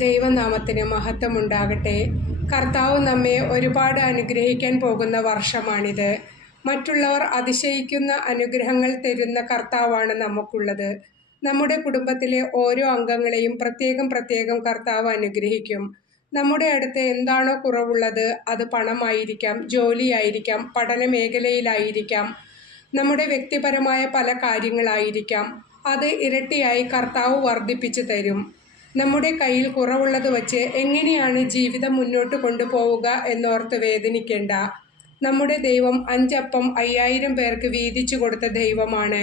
ദൈവനാമത്തിന് മഹത്വമുണ്ടാകട്ടെ. കർത്താവ് നമ്മെ ഒരുപാട് അനുഗ്രഹിക്കാൻ പോകുന്ന വർഷമാണിത്. മറ്റുള്ളവർ അതിശയിക്കുന്ന അനുഗ്രഹങ്ങൾ തരുന്ന കർത്താവാണ് നമുക്കുള്ളത്. നമ്മുടെ കുടുംബത്തിലെ ഓരോ അംഗങ്ങളെയും പ്രത്യേകം പ്രത്യേകം കർത്താവ് അനുഗ്രഹിക്കും. നമ്മുടെ അടുത്ത് എന്താണോ കുറവുള്ളത് അത് പണമായിരിക്കാം ജോലിയായിരിക്കാം പഠന മേഖലയിലായിരിക്കാം നമ്മുടെ വ്യക്തിപരമായ പല കാര്യങ്ങളായിരിക്കാം. അത് ഇരട്ടിയായി കർത്താവ് വർദ്ധിപ്പിച്ചു തരും. നമ്മുടെ കയ്യിൽ കുറവുള്ളത് വച്ച് എങ്ങനെയാണ് ജീവിതം മുന്നോട്ട് കൊണ്ടുപോവുക എന്നോർത്ത് വേദനിക്കേണ്ട. നമ്മുടെ ദൈവം അഞ്ചപ്പം അയ്യായിരം പേർക്ക് വീതിച്ചു കൊടുത്ത ദൈവമാണ്.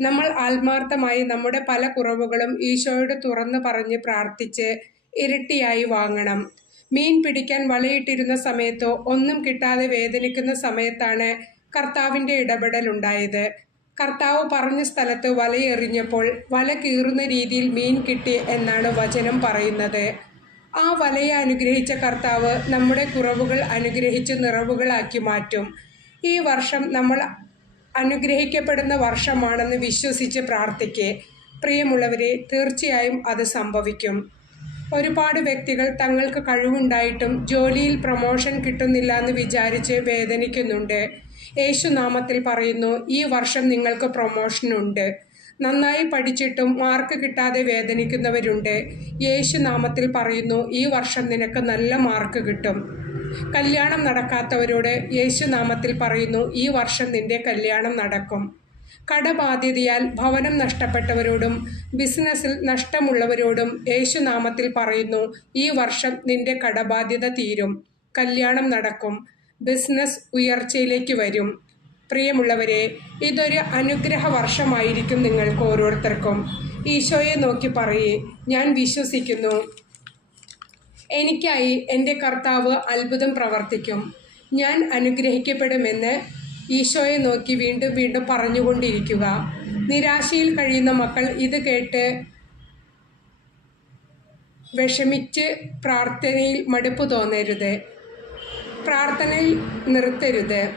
നമ്മൾ ആത്മാർത്ഥമായി നമ്മുടെ പല കുറവുകളും ഈശോയോട് തുറന്നു പറഞ്ഞ് പ്രാർത്ഥിച്ച് ഇരട്ടിയായി വാങ്ങണം. മീൻ പിടിക്കാൻ വലയിട്ടിരുന്ന സമയത്തോ ഒന്നും കിട്ടാതെ വേദനിക്കുന്ന സമയത്താണ് കർത്താവിന്റെ ഇടപെടലുണ്ടായത്. കർത്താവ് പറഞ്ഞ സ്ഥലത്ത് വലയെറിഞ്ഞപ്പോൾ വല കീറുന്ന രീതിയിൽ മീൻ കിട്ടി എന്നാണ് വചനം പറയുന്നത്. ആ വലയെ അനുഗ്രഹിച്ച കർത്താവ് നമ്മുടെ കുറവുകൾ അനുഗ്രഹിച്ച് നിറവുകളാക്കി മാറ്റും. ഈ വർഷം നമ്മൾ അനുഗ്രഹിക്കപ്പെടുന്ന വർഷമാണെന്ന് വിശ്വസിച്ച് പ്രാർത്ഥിക്കേ. പ്രിയമുള്ളവരെ തീർച്ചയായും അത് സംഭവിക്കും. ഒരുപാട് വ്യക്തികൾ തങ്ങൾക്ക് കഴിവുണ്ടായിട്ടും ജോലിയിൽ പ്രമോഷൻ കിട്ടുന്നില്ല എന്ന് വിചാരിച്ച് വേദനിക്കുന്നുണ്ട്. യേശുനാമത്തിൽ പറയുന്നു ഈ വർഷം നിങ്ങൾക്ക് പ്രൊമോഷൻ ഉണ്ട്. നന്നായി പഠിച്ചിട്ടും മാർക്ക് കിട്ടാതെ വേദനിക്കുന്നവരുണ്ട്. യേശുനാമത്തിൽ പറയുന്നു ഈ വർഷം നിനക്ക് നല്ല മാർക്ക് കിട്ടും. കല്യാണം നടക്കാത്തവരോട് യേശുനാമത്തിൽ പറയുന്നു ഈ വർഷം നിന്റെ കല്യാണം നടക്കും. കടബാധ്യതയാൽ ഭവനം നഷ്ടപ്പെട്ടവരോടും ബിസിനസ്സിൽ നഷ്ടമുള്ളവരോടും യേശുനാമത്തിൽ പറയുന്നു ഈ വർഷം നിന്റെ കടബാധ്യത തീരും. കല്യാണം നടക്കും. ബിസിനസ് ഉയർച്ചയിലേക്ക് വരും. പ്രിയമുള്ളവരെ ഇതൊരു അനുഗ്രഹ വർഷമായിരിക്കും നിങ്ങൾക്ക് ഓരോരുത്തർക്കും. ഈശോയെ നോക്കി പറയേ ഞാൻ വിശ്വസിക്കുന്നു. എനിക്കായി എന്റെ കർത്താവ് അത്ഭുതം പ്രവർത്തിക്കും. ഞാൻ അനുഗ്രഹിക്കപ്പെടുമെന്ന് ഈശോയെ നോക്കി വീണ്ടും വീണ്ടും പറഞ്ഞുകൊണ്ടിരിക്കുക. നിരാശയിൽ കഴിയുന്ന മക്കൾ ഇത് കേട്ട് വിഷമിച്ച് പ്രാർത്ഥനയിൽ മടുപ്പ് തോന്നരുത്. പ്രാർത്ഥനയിൽ നിർത്തരുത്.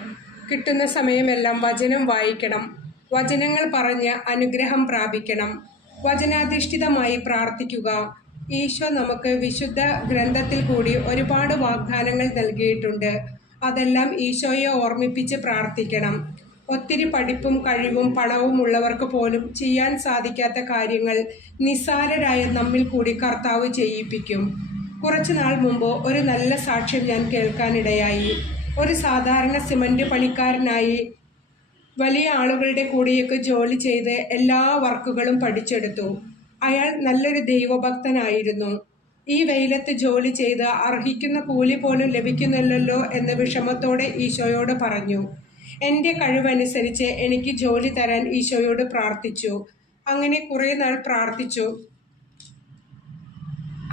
കിട്ടുന്ന സമയമെല്ലാം വചനം വായിക്കണം. വചനങ്ങൾ പറഞ്ഞ് അനുഗ്രഹം പ്രാപിക്കണം. വചനാധിഷ്ഠിതമായി പ്രാർത്ഥിക്കുക. ഈശോ നമുക്ക് വിശുദ്ധ ഗ്രന്ഥത്തിൽ കൂടി ഒരുപാട് വാഗ്ദാനങ്ങൾ നൽകിയിട്ടുണ്ട്. അതെല്ലാം ഈശോയെ ഓർമ്മിപ്പിച്ച് പ്രാർത്ഥിക്കണം. ഒത്തിരി പഠിപ്പും കഴിവും പണവും ഉള്ളവർക്ക് പോലും ചെയ്യാൻ സാധിക്കാത്ത കാര്യങ്ങൾ നിസ്സാരരായ നമ്മിൽ കൂടി കർത്താവ് ചെയ്യിപ്പിക്കും. കുറച്ചു നാൾ മുമ്പ് ഒരു നല്ല സാക്ഷ്യം ഞാൻ കേൾക്കാനിടയായി. ഒരു സാധാരണ സിമന്റ് പണിക്കാരനായി വലിയ ആളുകളുടെ കൂടെയൊക്കെ ജോലി ചെയ്ത് എല്ലാ വർക്കുകളും പഠിച്ചെടുത്തു. അയാൾ നല്ലൊരു ദൈവഭക്തനായിരുന്നു. ഈ വെയിലത്ത് ജോലി ചെയ്ത് അർഹിക്കുന്ന കൂലി പോലും ലഭിക്കുന്നില്ലല്ലോ എന്ന് വിഷമത്തോടെ ഈശോയോട് പറഞ്ഞു. എന്റെ കഴിവനുസരിച്ച് എനിക്ക് ജോലി തരാൻ ഈശോയോട് പ്രാർത്ഥിച്ചു. അങ്ങനെ കുറേ നാൾ പ്രാർത്ഥിച്ചു.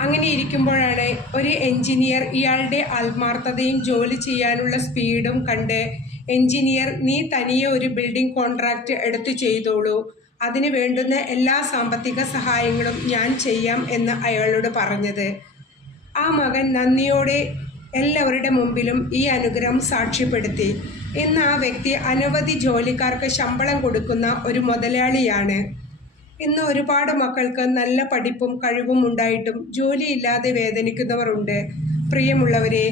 അങ്ങനെ ഇരിക്കുമ്പോഴാണ് ഒരു എഞ്ചിനീയർ ഇയാളുടെ ആത്മാർത്ഥതയും ജോലി ചെയ്യാനുള്ള സ്പീഡും കണ്ട് എഞ്ചിനീയർ നീ തനിയെ ഒരു ബിൽഡിംഗ് കോൺട്രാക്റ്റ് എടുത്തു ചെയ്തോളൂ. അതിന് വേണ്ടുന്ന എല്ലാ സാമ്പത്തിക സഹായങ്ങളും ഞാൻ ചെയ്യാം എന്ന് അയാളോട് പറഞ്ഞത്. ആ മകൻ നന്ദിയോടെ എല്ലാവരുടെ മുമ്പിലും ഈ അനുഗ്രഹം സാക്ഷ്യപ്പെടുത്തി. ഇന്ന് ആ വ്യക്തി അനവധി ജോലിക്കാർക്ക് ശമ്പളം കൊടുക്കുന്ന ഒരു മുതലാളിയാണ്. ഇന്ന് ഒരുപാട് മക്കൾക്ക് നല്ല പഠിപ്പും കഴിവും ഉണ്ടായിട്ടും ജോലിയില്ലാതെ വേദനിക്കുന്നവരുണ്ട്. പ്രിയമുള്ളവരെ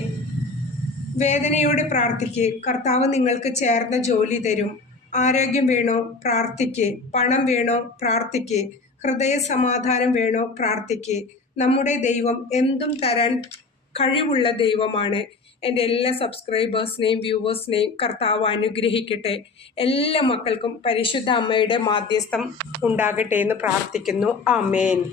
വേദനയോടെ പ്രാർത്ഥിക്ക്. കർത്താവ് നിങ്ങൾക്ക് ചേർന്ന ജോലി തരും. ആരോഗ്യം വേണോ പ്രാർത്ഥിക്ക് പണം വേണോ പ്രാർത്ഥിക്ക് ഹൃദയ സമാധാനം വേണോ പ്രാർത്ഥിക്ക് നമ്മുടെ ദൈവം എന്തും തരാൻ കഴിവുള്ള ദൈവമാണ്. എന്റെ എല്ലാ സബ്സ്ക്രൈബേഴ്സിനെയും വ്യൂവേഴ്സിനെയും കർത്താവ് അനുഗ്രഹിക്കട്ടെ. എല്ലാ മക്കൾക്കും പരിശുദ്ധ അമ്മയുടെ മാധ്യസ്ഥം ഉണ്ടാകട്ടെ എന്ന് പ്രാർത്ഥിക്കുന്നു. ആമേൻ.